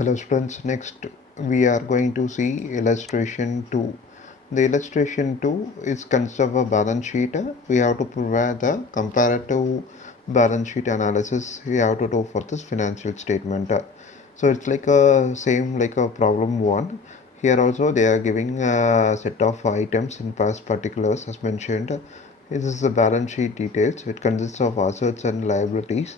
Hello students, next we are going to see illustration 2. The illustration 2 is consists of a balance sheet. We have to provide the comparative balance sheet analysis we have to do for this financial statement. So it's like a same like a problem 1. Here also they are giving a set of items in past particulars as mentioned. This is the balance sheet details. It consists of assets and liabilities.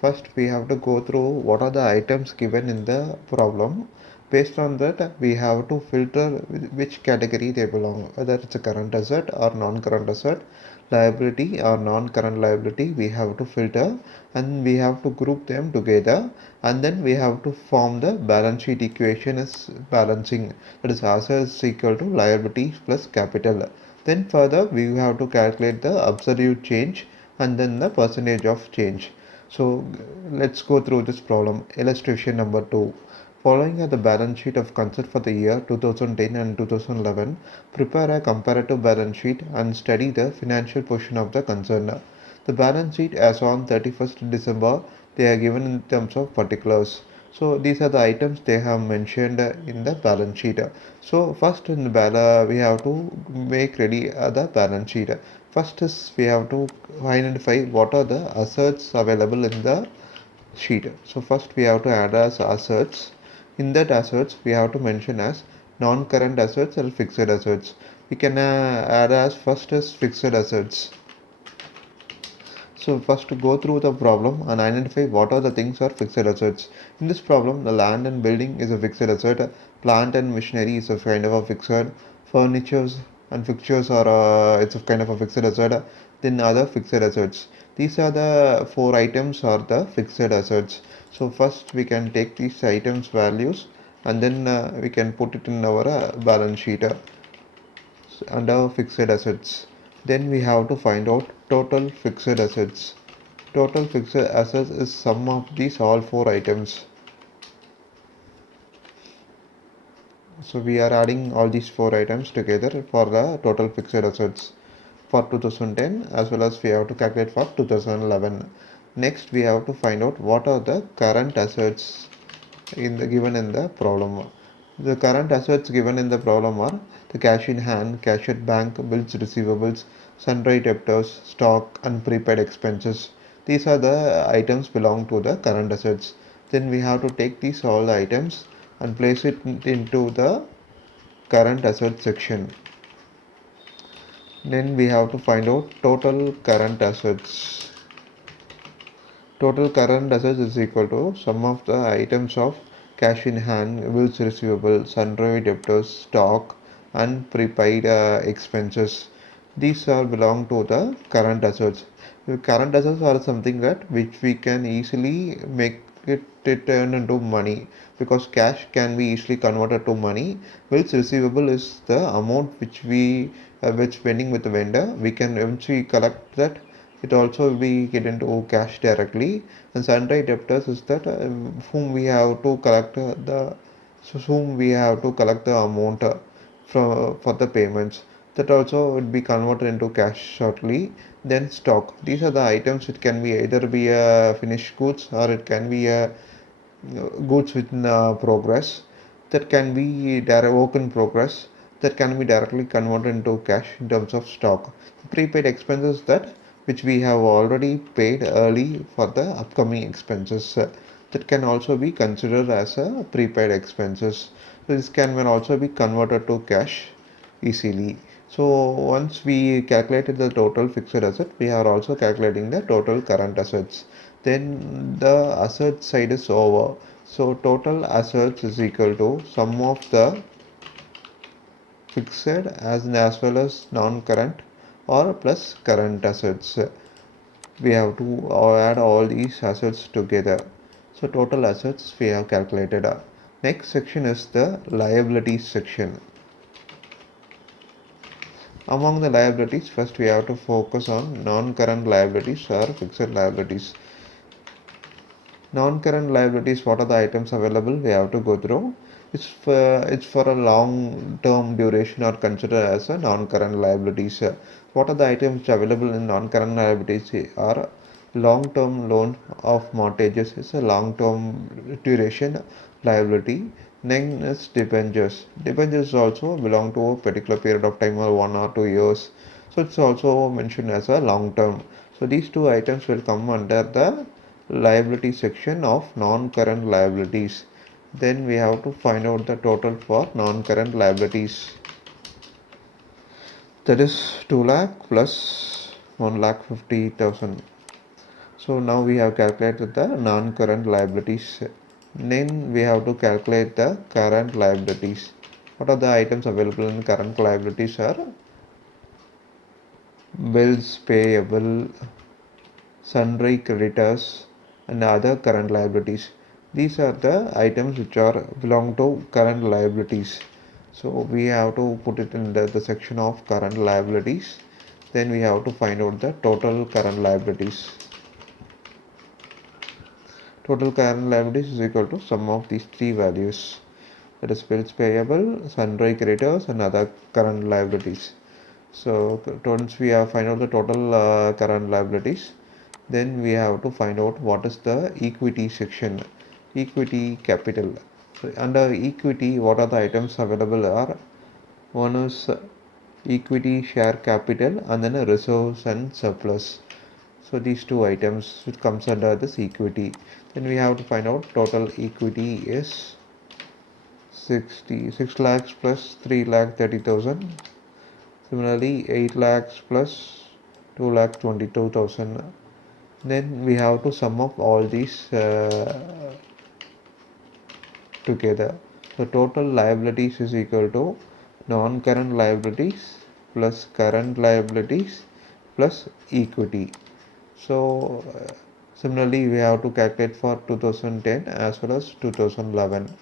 First, we have to go through what are the items given in the problem. Based on that, we have to filter which category they belong, whether it's a current asset or non-current asset, liability or non-current liability. We have to filter and we have to group them together, and then we have to form the balance sheet equation as balancing. That is assets equal to liabilities plus capital. Then further, we have to calculate the absolute change and then the percentage of change. So let's go through this problem. Illustration number 2. Following are the balance sheet of concern for the year 2010 and 2011, prepare a comparative balance sheet and study the financial position of the concern. The balance sheet as on 31st December, they are given in terms of particulars. So these are the items they have mentioned in the balance sheet. So first in the we have to make ready the balance sheet. First is we have to identify what are the assets available in the sheet. So first we have to add as assets. In that assets we have to mention as non-current assets and fixed assets. We can add as first as fixed assets. So first to go through the problem and identify what are the things are fixed assets. In this problem, the land and building is a fixed asset, plant and machinery is a kind of a fixed, furnitures and fixtures are it's a kind of a fixed asset, then other fixed assets. These are the four items are the fixed assets. So first we can take these items values and then we can put it in our balance sheet under fixed assets. Then we have to find out total fixed assets. Total fixed assets is sum of these all four items. So we are adding all these four items together for the total fixed assets for 2010 as well as we have to calculate for 2011. Next we have to find out what are the current assets given in the problem. The current assets given in the problem are the cash in hand, cash at bank, bills receivables, sundry debtors, stock, and prepaid expenses. These are the items belong to the current assets. Then we have to take these all the items and place it into the current asset section. Then we have to find out total current assets. Total current assets is equal to sum of the items of cash in hand, bills receivable, sundry debtors, stock, and prepaid expenses. These all belong to the current assets. The current assets are something that which we can easily make it turn into money because cash can be easily converted to money. Bills receivable is the amount which we which pending with the vendor. We can eventually collect that it also will be get into cash directly, and sundry debtors is that whom we have to collect whom we have to collect the amount for the payments. That also would be converted into cash shortly. Then stock. These are the items. It can be either be a finished goods or it can be a goods within progress. That can be direct work in progress. That can be directly converted into cash in terms of stock. Prepaid expenses that which we have already paid early for the upcoming expenses. That can also be considered as a prepaid expenses. So this can also be converted to cash easily. So once we calculated the total fixed asset, we are also calculating the total current assets. Then the asset side is over. So total assets is equal to sum of the fixed as well as non-current or plus current assets. We have to add all these assets together. So total assets we have calculated. Next section is the liabilities section. Among the liabilities, first we have to focus on non-current liabilities or fixed liabilities. Non-current liabilities, what are the items available? We have to go through. It's for a long-term duration or considered as a non-current liabilities. What are the items available in non-current liabilities are long-term loan of mortgages is a long-term duration. liability. Then is debentures. Debentures also belong to a particular period of time or 1 or 2 years. So it's also mentioned as a long term. So these two items will come under the liability section of non-current liabilities. Then we have to find out the total for non-current liabilities. That is 2 lakh plus 1 lakh 50,000. So now we have calculated the non-current liabilities. Then we have to calculate the current liabilities. What are the items available in current liabilities are bills payable, sundry creditors, and other current liabilities. These are the items which are belong to current liabilities. So we have to put it in the section of current liabilities. Then we have to find out the total current liabilities. Total current liabilities is equal to sum of these three values, that is bills payable, sundry creditors, and other current liabilities. So once we have find out the total current liabilities, then we have to find out what is the equity section. Equity capital. So under equity, what are the items available are, one is equity share capital and then reserves and surplus. So these two items which comes under this equity. Then we have to find out total equity is 66 lakhs plus 3 lakh 30,000. Similarly 8 lakhs plus 2 lakh 22,000. Then we have to sum up all these together. So total liabilities is equal to non-current liabilities plus current liabilities plus equity. So similarly we have to calculate for 2010 as well as 2011.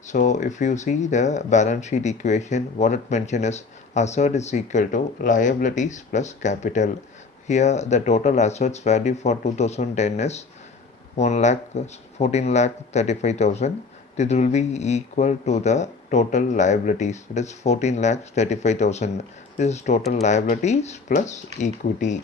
So if you see the balance sheet equation, what it mentioned is asset is equal to liabilities plus capital. Here the total assets value for 2010 is 1 lakh 14 lakh 35,000. It will be equal to the total liabilities, that is 14 lakhs 35,000. This is total liabilities plus equity.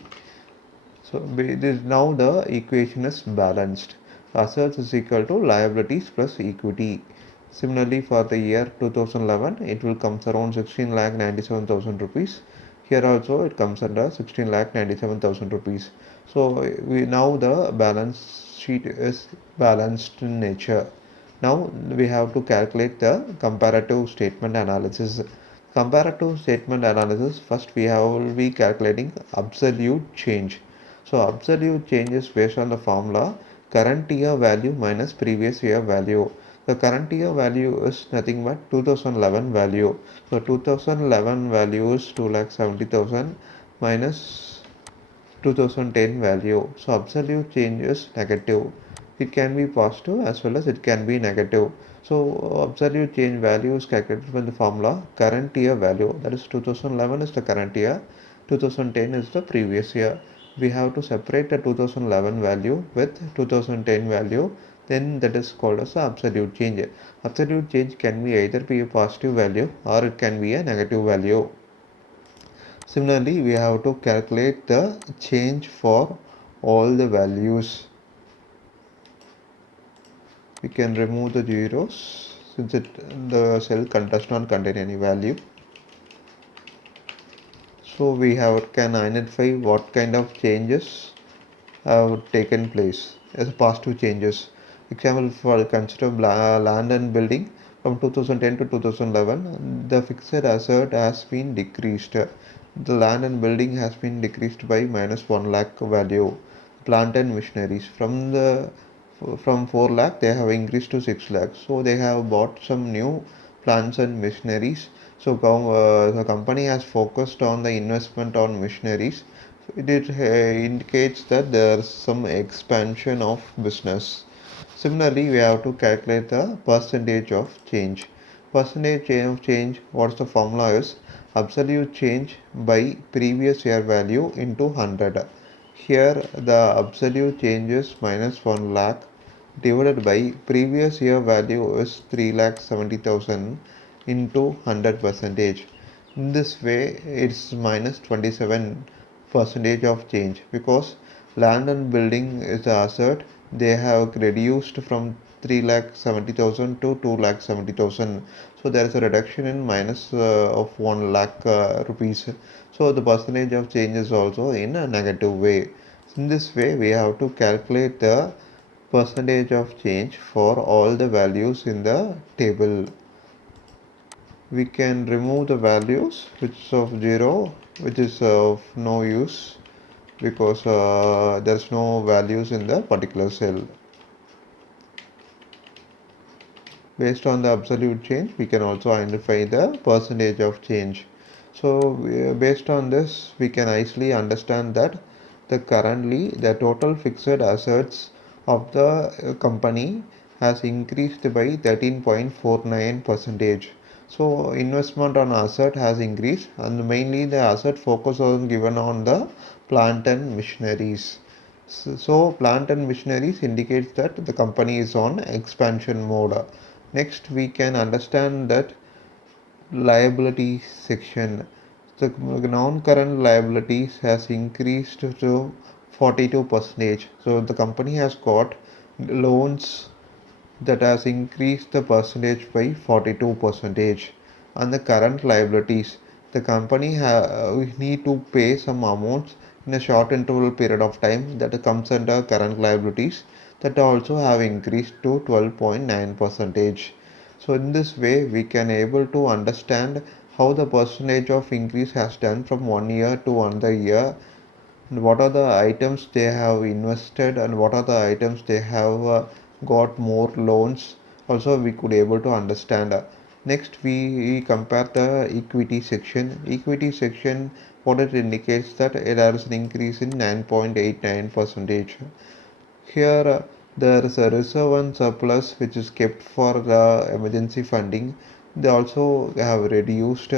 So this now the equation is balanced. Assets is equal to liabilities plus equity. Similarly, for the year 2011, it will come around 16 lakh 97,000 rupees. Here also it comes under 16 lakh 97,000 rupees. So we now the balance sheet is balanced in nature. Now we have to calculate the comparative statement analysis. Comparative statement analysis, first we will be calculating absolute change. So absolute change is based on the formula current year value minus previous year value. The current year value is nothing but 2011 value. So 2011 value is 2,70,000 minus 2010 value. So absolute change is negative. It can be positive as well as it can be negative. So absolute change value is calculated with the formula current year value. That is 2011 is the current year, 2010 is the previous year. We have to separate the 2011 value with 2010 value. Then that is called as the absolute change. Absolute change can be either be a positive value or it can be a negative value. Similarly, we have to calculate the change for all the values. We can remove the zeros since the cell does not contain any value. So we can identify what kind of changes have taken place as positive changes. Example, for consider land and building from 2010 to 2011, the fixed asset has been decreased. The land and building has been decreased by minus 1 lakh value. Plant and machineries from 4 lakh they have increased to 6 lakh. So they have bought some new plants and machineries. So the company has focused on the investment on machineries. It indicates that there is some expansion of business. Similarly, we have to calculate the percentage of change. Percentage of change, what's the formula is absolute change by previous year value into 100. Here the absolute change is minus 1 lakh divided by previous year value is 3 lakh 70,000 into 100 percentage. In this way, it's minus 27 percentage of change because land and building is the asset. They have reduced from 3,70,000 to 2,70,000. So there is a reduction in minus of 1 lakh rupees. So the percentage of change is also in a negative way. In this way, we have to calculate the percentage of change for all the values in the table. We can remove the values which is of 0, which is of no use because there's no values in the particular cell. Based on the absolute change, we can also identify the percentage of change. So based on this, we can easily understand that the total fixed assets of the company has increased by 13.49 percentage. So investment on asset has increased, and mainly the asset focus was given on the plant and machineries. So plant and machineries indicates that the company is on expansion mode. Next, we can understand that liability section. The non-current liabilities has increased to 42%. So the company has got loans that has increased the percentage by 42 percentage. And the current liabilities, the company we need to pay some amounts in a short interval period of time that comes under current liabilities that also have increased to 12.9 percentage. So in this way we can able to understand how the percentage of increase has done from one year to another year, and what are the items they have invested and what are the items they have got more loans. Also we could able to understand. Next we compare the equity section. What it indicates that there is an increase in 9.89 percentage. Here there is a reserve and surplus which is kept for the emergency funding. They also have reduced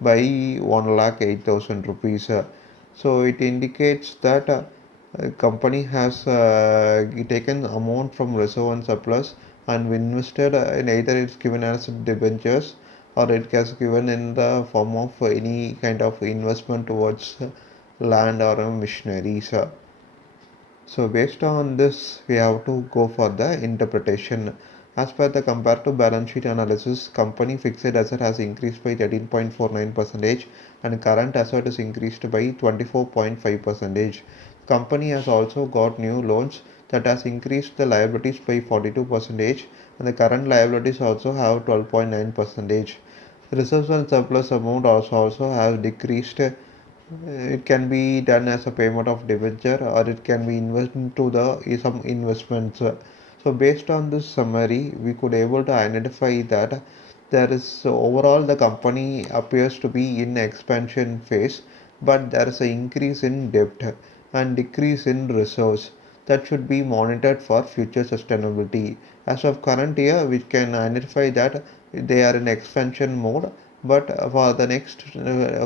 by 1,08,000 rupees. So it indicates that company has taken amount from reserve and surplus and invested in either it's given as debentures or it has given in the form of any kind of investment towards land or machineries. So based on this, we have to go for the interpretation. As per the comparative balance sheet analysis, company fixed asset has increased by 13.49 percentage and current asset is increased by 24.5 percentage. Company has also got new loans that has increased the liabilities by 42 percentage and the current liabilities also have 12.9 percentage. Reserves and surplus amount also have decreased. It can be done as a payment of debenture or it can be invested into the some investments. So based on this summary, we could able to identify that there is overall the company appears to be in expansion phase, but there is an increase in debt and decrease in reserves that should be monitored for future sustainability. As of current year, we can identify that they are in expansion mode, but for the next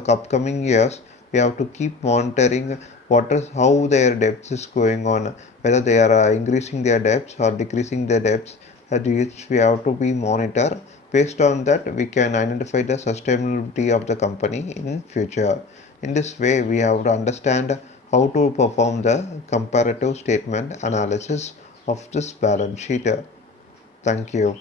upcoming years, we have to keep monitoring what is how their debts is going on, whether they are increasing their debts or decreasing their debts, which we have to be monitor. Based on that, we can identify the sustainability of the company in future. In this way, we have to understand how to perform the comparative statement analysis of this balance sheet. Thank you.